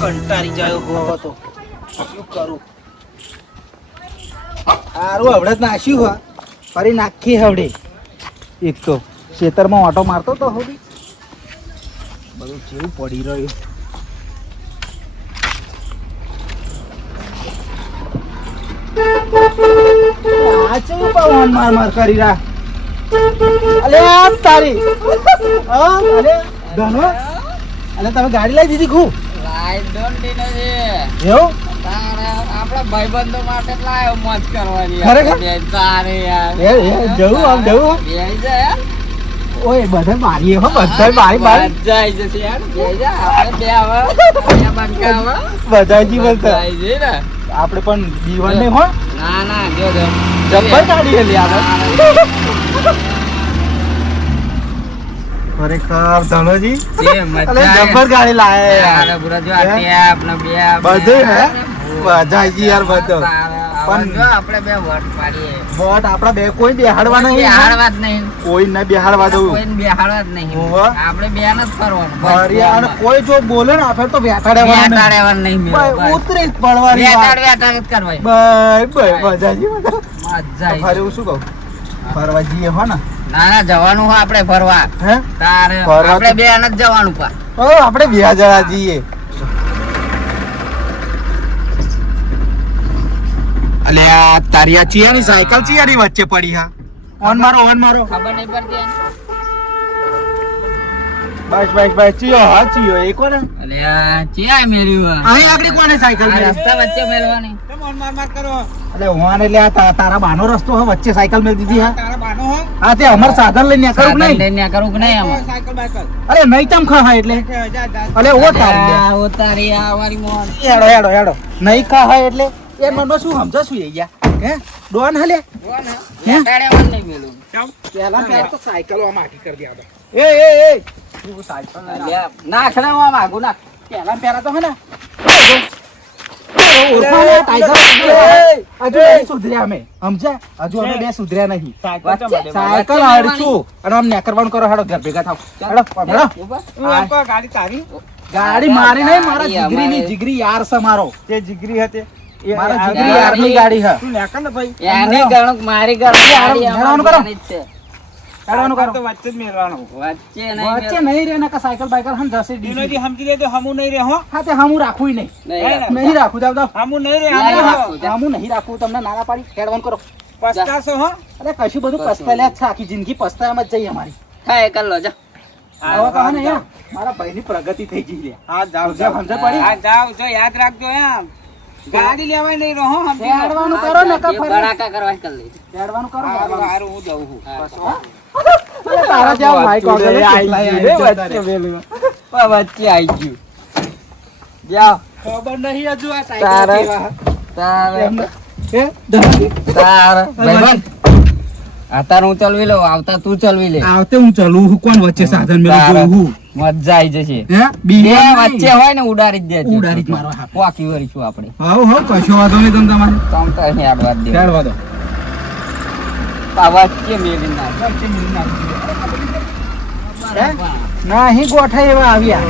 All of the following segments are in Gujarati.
કંટાળી જાય હવે તો શું કરું. સારું હવડે જ નાખ્યું હોય ફરી નાખી હવડે. એક તો ખેતરમાં ઓટો મારતો તો હવે બધું જેવું પડી રહ્યું. આ ચેવું પવન માર માર કરી રહ્યા. અલે આ તારી અલે ધનો અલે તમે ગાડી લઈ દીધી ખૂબ એવું આપડા ભાઈબંધો માટે લાયો મોજ કરવાની. ખરેખર? તારે યાર જવું આમ જવું બેહી જા યાર. ઓય બધે મારીએ હો બધા મારી મારી મજા આઈ જશે યાર. બેહી જા આપણે બે હવે બે બંકા હવે બધા જીવન આઈ જઈ ને. આપણે પણ જીવન નહીં હો. ના ના જો જો જબ્બર ગાડી હેલી આપણે ખરેખર ધનોજી જે મજા જબ્બર ગાડી લાવે યાર. બુરા જો આ ટેપ ને બે બધું હે મજા આવી યાર બધું. પણ જો આપણે બે વોટ પાડીએ. વોટ આપડા બે કોઈ બેહાડવા નહીં. બેહાડવા જ નહીં. કોઈ ને બેહાડવા દઉં. કોઈને બેહાડવા જ નહીં. હોવે. આપણે બે ન જ ફરવાનું. અરે અને કોઈ જો બોલે ને આપણે તો બેઠાડવાનું બેટાડવાનું નહીં મેં. ઉતરી જ પડવાની વાત. બેટાડ જ કરવાય. બાય બાય મજા આવી બધા. મજા આવી. ફરે હું શું કહું ફરવા જઈએ હો ને. ના ના જવાનું હોય આપણે ફરવા. હે તારે ફરવા આપણે બે ન જ જવાનું પા. ઓ આપણે બે જણા જઈએ. અલે આ તારિયા ચિયાની સાયકલ ચિયાની વચ્ચે પડી હા. ઓન મારો ખબર નહીં પડતી. બસ બસ બસ ચિયો હા ચિયો એક વાર અલે આ ચિયા મેલ્યું અહીં આગળ કોને સાયકલ આ મેલી? રસ્તા વચ્ચે મેલવાની. અલે હોન એટલે આ તારા બાનો રસ્તો હે વચ્ચે સાયકલ મેલી દીધી હા. તારા બાનો હો હા તે અમાર સાધન લઈને કરું સાધન નહીં. લઈને કરું કે નહીં આમાં? સાયકલ બાયકલ અરે નહીં તમ ખા એટલે અલે ઓ તારી દે. આ ઉતારી આ વારી મોન. હેડો હેડો હેડો નહીં ખા એટલે એ મનમાં શું સમજો શું ગયા હે ડોન હાલે કોણ હે? બેટાડવાનું નહીં મેલું. પેલા તો સાયકલ આમાં આખી કરી દે આપણે. એ તું સાયકલ અલ્યા, નાખ ને આમાં આગું નાખ. પેલા તો હે ને ઓળખાને ટાઈગર હજુ નહીં સુધર્યા અમે સમજ્યા હજુ અમે બે સુધર્યા નહીં. સાયકલ હડશું અને આમ નેકરવાનું કરો હેડો ઘર ભેગા થાવ હેડો હેડો. ગાડી તારી ગાડી મારી નહીં મારા જીગરીની જીગરી યાર છે મારો. જે જીગરી હતી મારા જીગરી યારની ગાડી છે. તું નેકર ને ભાઈ એની ગણુક મારી ગણુક ગાડી હેડવાનું કરો. અમારી જ છે. હેડવાનું તો કરો વચ્ચે જ મેળવાનો વચ્ચે વચ્ચે નહીં નહીં રે નકા સાયકલ બાયકલ હમ જશે દિનોજી સમજી લે તો હમું નહીં રે હો હા તે હમું રાખું નહીં નહીં. નહીં રાખું જાવ જાવ હમું નહીં રે નહીં હમું રાખું. હમું નહીં રાખું તમને નાના પાડી હેડવાનું કરો. પસ્તાશો હો અરે કશું બધું પસ્તાલ્યા જ છે આખી જિંદગી પસ્તાયામાં જ જઈએ અમારી. હા કર લો જા. હવે કહે ને યાર મારા ભાઈની પ્રગતિ થઈ ગઈ લે. હા જાવ સમજ્યા સમજ્યા પડી? હા જાવ જો યાદ રાખજો એમ ગાડી લેવાય નહીં રહો સમજી લો. હેડવાનું કરો નકા જે ફરી બડાકા કરવા કર લે. હેડવાનું કરો હારું હેડવાનું. હારું હું જઉં છું અરે તારા જેવા ભાઈ કોગલે કેટલાય આવી જતા રે. વચ્ચે આઈ ગયું. જાઓ. ખબર નહીં હજુ આ તારે. સાયકલ કેવા તારે હે તારે ભાઈબંધ. અત્યારે હું ચલવી લઉં, આવતા તું ચલવી લે. આવતે હું ચલું હું કોણ વચ્ચે સાધન મેં તારે. જોઉં હું મજા આઈ જશે. હે બે બીજે વચ્ચે હોય ને ઉડાડી જ દેજો. ઉડાડી જ મારવા હાથ. વાકી વરીશું આપણે. હાઉ હાઉ કશો વાંધો નહીં તમ તમારે તમ તો અહીં આડવા જ દે. હેડવા દો. આ વચ્ચે મેલી નાખ. હે? નહીં ગોઠા એવા આવ્યા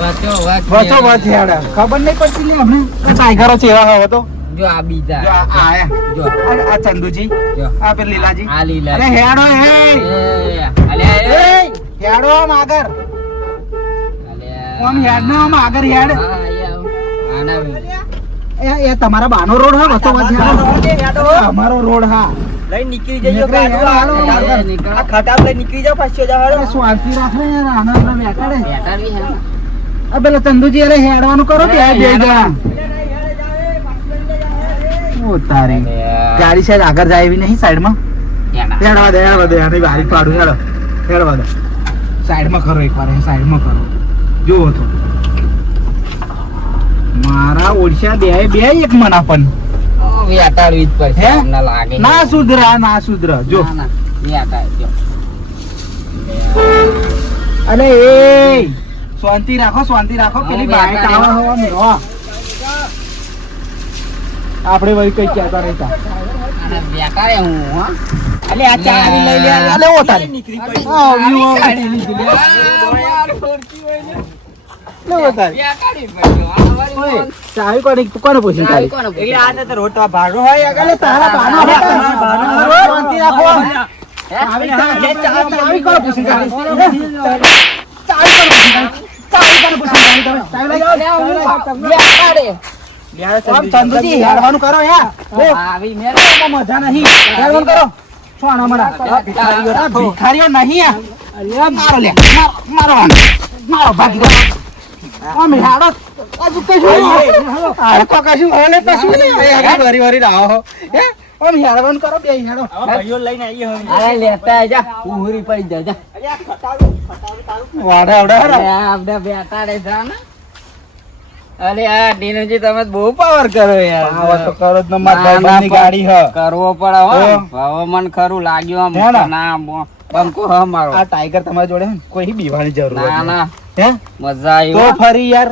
વચ્ચો વચો વચ હેડે ખબર નહીં પડતી ને અમને ટાઈગરો છે એવા હવે તો જો આ બીજા. જો આ આયા જો આ ચંદુજી જો આ પેલા લીલાજી આ લીલા. અરે હેડો હે અલ્યા એ હેડો આમ આગળ આમ હેડ ને આમ આગળ હેડ એ તમારા બાનો રોડ હા વચો વચ હેડો અમારો રોડ હા લઈ નીકળી જજો ગાડું, હાલો. આ ખટામ લઈ નીકળી જાવ પાછો જાવ અરે શાંતિ રાખ ને યાર આના અંદર બેઠાડે બેટાડી હે. આ પેલા ચંદુજી અરે હેડવાનું કરો બે જણા ઓ તારી ગાડી સાઈડ આગળ જાય એવી નહીં સાઈડમાં એના. હેડવા દે આની બારી પાડું હેડવા દે સાઈડમાં કરો એકવાર સાઈડમાં કરો જુઓ તો મારા ઓળશા બે એક મના પણ ઓ, બેટાડવી જ પડશે. હે? અમને લાગે. ના સુધરા જો ના, ના, બેટાડી જો. અરે એ શાંતિ રાખો પેલી હું બાઈક બેઠા આવે હવા મેળવા આપણે વળી કઈ કહેતા રહેતા અને બેટાડે હું હો. અલે આ ચાવી લઈ લે અલે ઓ તારી નીકળી આ આવ્યું, કાઢી લીધી લે. લે તારી બેકારી પડ્યો. આ વાળી ઓય, ફોન. ચાવી કોને પૂછ્યું ચાવી તારી? કોને પૂછ્યું? એટલે આ તો રોડ તો ભાડો હોય આગળ. અલે તારા બાનો હતા. શાંતિ રાખો. હે? ચાવી કોને પૂછ્યું તારી? ચાવી કોને પૂછ્યું તારી? ચાવી લઈ બેકારી. આમ ચંદુજી હેડવાનું કરો યાર. ઓ, આવી મેં આમાં મજા નહીં. હેડવાનું કરો. શું આના મના? આ ભિખારીઓ નહીં આ. અરે મારો લે. મારો આને. મારો ભાગી ગયો. આમ હેડો. આજુ કશું. આ તો કશું હલે કશું નહીં. આ વારી વારી રાહો. હે? આમ હેડવાનું કરો બે હેડો. ભાઈઓ લઈને આવીએ હવે. અરે લેતા જા ઉહરી પડી જા જા. વાડા વાડા અરે આપણે બેટાડે જા ને. અરે આ ડીનુજી તમે તો બહુ પાવર કરો યાર. આવા તો કરો જ ન માર ભાઈબંધની ગાડી હ. કરવો પડે હો. હો. હવે મને ખરું લાગ્યું હે આમ ને? ના બંકો હ મારો. આ ટાઈગર તમારી જોડે હે ને, કોઈ બીવાની જરૂર ના નથી. ના હે? મજા આવી તો હો. ફરી યાર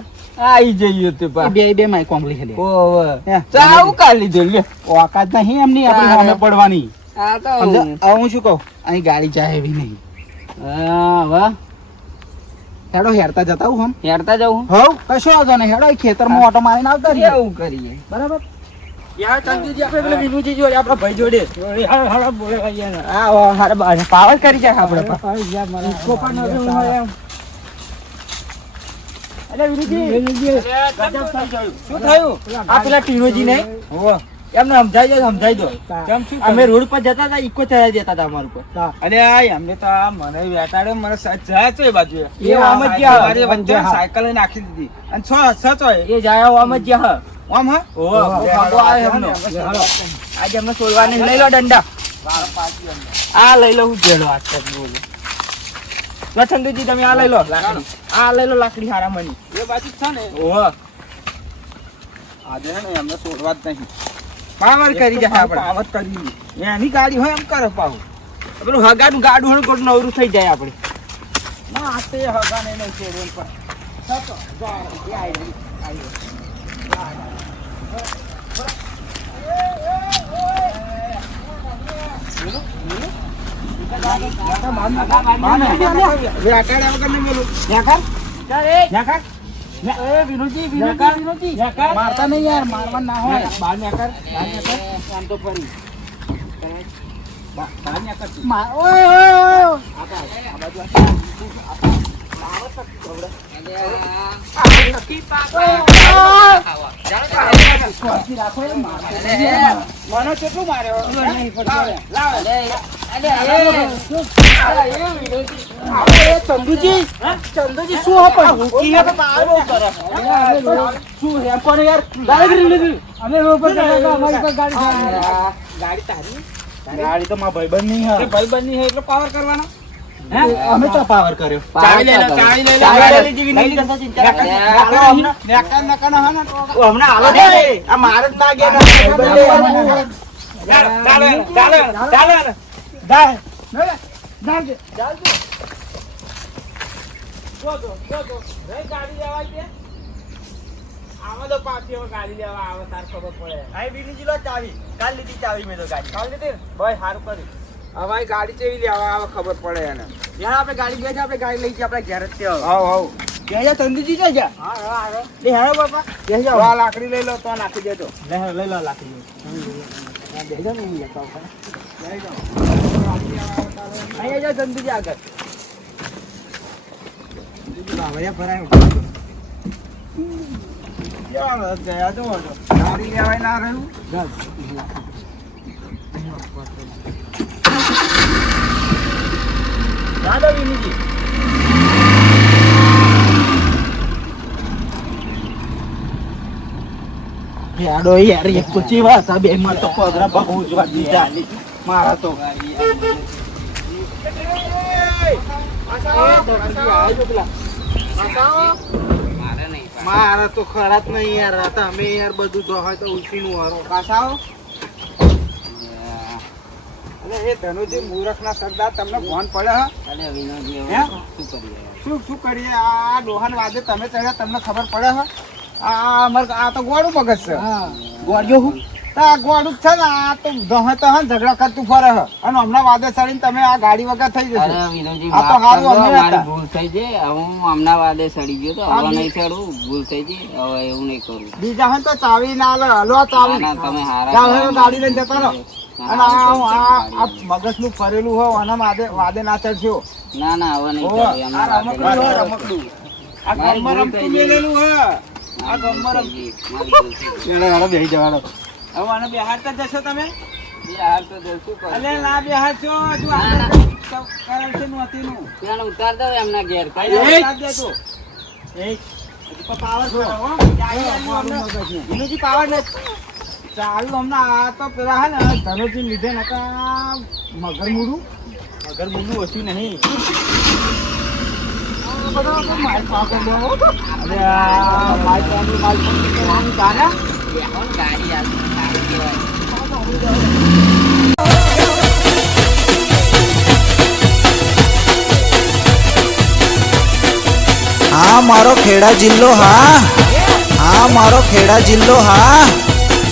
આઈ જઈએ તું પા. બે માઈ કોંગલી ખેલી. ઓવે. હે? તો આવું કાઢી લીધું લે. ઓકાત નહીં એમની આપણી તારે. સામે પડવાની. આ તો સમજ્યા? હવે હું શું કહું, અહીં ગાડી જાય એવી નહીં. હા વાહ. હેડો હેડતા જતા હું હમ. હેડતા જવું. હવ કશો વાંધો નહીં. હેડો અહીં ખેતરમાં ઓટો મારીને આવતા રહીએ. એવું કરીએ. બરાબર? યાર ચંદુજી આપણે પેલા વિનુજી જોડે આપણા ભાઈ જોડે. હાડા બોલે ભાઈ યાર. હા હારે પાવર કરી જાય આપણે. શું થયું? આ પેલા ટીનોજી ને એમને સમજાઈ દો. અમે રોડ પર જતા હતા ઇકો ચલાવી દેતા હતા અમારા ઉપર. અરે આ એમને તો આ મને બેટાડ્યો મને જાય તો એ બાજુ એ આમ જ ગયા. મારી વચ્ચે સાયકલ નાખી દીધી અને સચ હોય એ જાય આમ જ જ્યાં. આમ હા ભાગો આવે એમનો. આજે અમને છોડવા નહીં. લઈ લો દંડા. આ લઈ લો હું જેલો આજ તક બોલો. લો ચંદુજી તમે આ લઈ લો લાકડી. આ લઈ લો લાકડી હારા મની એ બાજુ છે ને. ઓહો આજે ને એમને છોડવા જ નહીં. પાવર કરી જાય આપણે. પાવર કરી એની ગાડી હોય એમ કરે પાવર. પેલું હગાનું ગાડું હણ કોટ નવરું થઈ જાય આપણે. ના આ તે હગાને નહીં છોડવું પણ સતો જા એ આવી મારતા નહીં યાર, મારવા ના હોય. આમ તો ફરી ઓય, ઓય, ઓય. મને કેટલું માર્યો ચંદુજી ચંદુજી શું હો પણ ઊંચી હે પણ આવો કરે. શું હે કોને યાર ગાડી લીધી? અમે રોડ પર ચડ્યા તો અમારી પર ગાડી ચાલી. ગાડી તારી ગાડી તો મારા ભાઈબંધ ની હે. ભાઈબંધ ની એટલો પાવર કરવાનો. અમે તો પાવર કર્યો. ચાવી લઈ લો ચાવી લઈ લો. ચાવી ચાવી જેવી નહીં કરતા ચિંતા હમણાં હાલો દે. આ મારે જ ના ગયા ચાલે ચાલે ચાલે ગાડી લેવા દે. આમાં તો પાછી હવે ગાડી લેવા આવે તાર ખબર પડે. આ બીજી લો ચાવી કાલ લીધી ચાવી મેં તો ગાડી કાલ લીધી ને ભાઈ સારું કર્યું. હવે ગાડી ચેવી લેવા આવે ખબર પડે એને. યાર આપણે ગાડી બેસે આપણે ગાડી લઈ જઈએ આપણે ઘેર જ છે. હાવ હાવ બેજા ચંદુજી છે જા. હા હા હારો લે હારો બાપા બેજા. આ લાકડી લઈ લો તો નાખી દેજો. લઈ લો લાકડી. બેજા ને હું લેતા આવું. લઈ લો. અહીંયા જા ચંદુજી આગળ. બાવરિયા ભરાય. યાર ગયા તો ગાડી લેવાય ના રહ્યું. દાદા વિનીજી યાડો યાર એક કુચી વાત આ બે માં તો પગરા બહુ જ વાત દીધા મારા તો. મારા તો ખરા જ નહીં યાર. તમે યાર બધું જો હોય તો ઉછી નું હરો પાછા એ ધનુજી મૂરખના સરદાર તમને ફોન પડે હ? અરે વિનોદજી હે? શું કરીએ? શું કરીએ આ ડોહાન વાજે તમે ચડ્યા તમને ખબર પડે હ? આ અમાર આ તો ગોળું મગજ છે. ગોળ્યો હું તો આ ગોળું જ છે ને આ તો દહે તો હે ને ઝઘડા કરતું ફરે હે અને હમણાં વાદે ચડીને તમે આ ગાડી વગર થઈ જશે અરે વિનોદજી, આ તો માફ હારું કરજો, અમે મારી હતા. ભૂલ થઈ છે. હવે હું હમણાં વાદે સડી ગયો તો આ હવે બી- નહીં ચડું. ભૂલ થઈ છે, હવે એવું નહીં કરું. બીજા હે તો ચાવી ના લે હલો આ ચાવી ના, ના, તમે હારા જાઓ, કરો. હેરો ગાડી લઈને જતા રહો. ના, અને હારું આ કરજો, મગજનું ફરેલું હોય અને વાદે ના ચડશો ના, ના, હવે નહીં ઓવે, ચડું. એમના આ વાદે રમકડું નહીં હોય, ચડું. રમકડું. આ મારી ગોમમાં ભૂલ રમતું થઈ ગઈ. મેલેલું હે. મારી ભૂલ ગોમમાં થઈ ગઈ. મારી ભૂલ થઈ ગઈ. એટલે બેસી જવાનો હવે આને બેહાડતા જશો તમે? બે હાર તો દઉં, શું કરું? અલે ના બેહાડશો, હજુ ના, આગળ ના. કારણ છે નહોતીનું. ત્યાં ઉતાર દો એમના ઘેર. કઈ અહીંયા દો. ઉતાર દે તું. હજુ પણ પાવર ખરો, હો. ચાવી આલ્યું અમને. વિનુજી પાવર ને ચાલુ હમણાં આ તો પેલા હે ને ધનુજી લીધે નતા મગર મૂડું અગર મુંડું ઓછું નહીં. આ બધા તો માલ પાકર દેવો અરે આ માલ કરવાની તારા બેહો ને ગાડી આલી. સારું કહેવાય. હા મારો ખેડા જિલ્લો હા મારો ખેડા જિલ્લો હા